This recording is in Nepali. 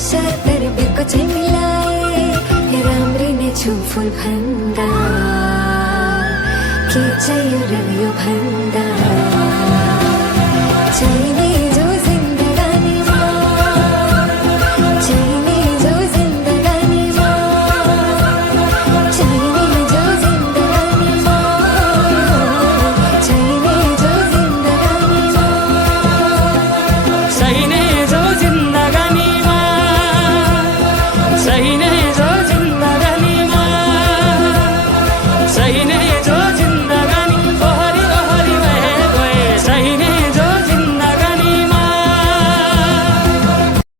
तर बिर्को चाहिँ मिलाए राम्री नै छु फुल भन्दा के चाहियो र यो भन्दा चाहिने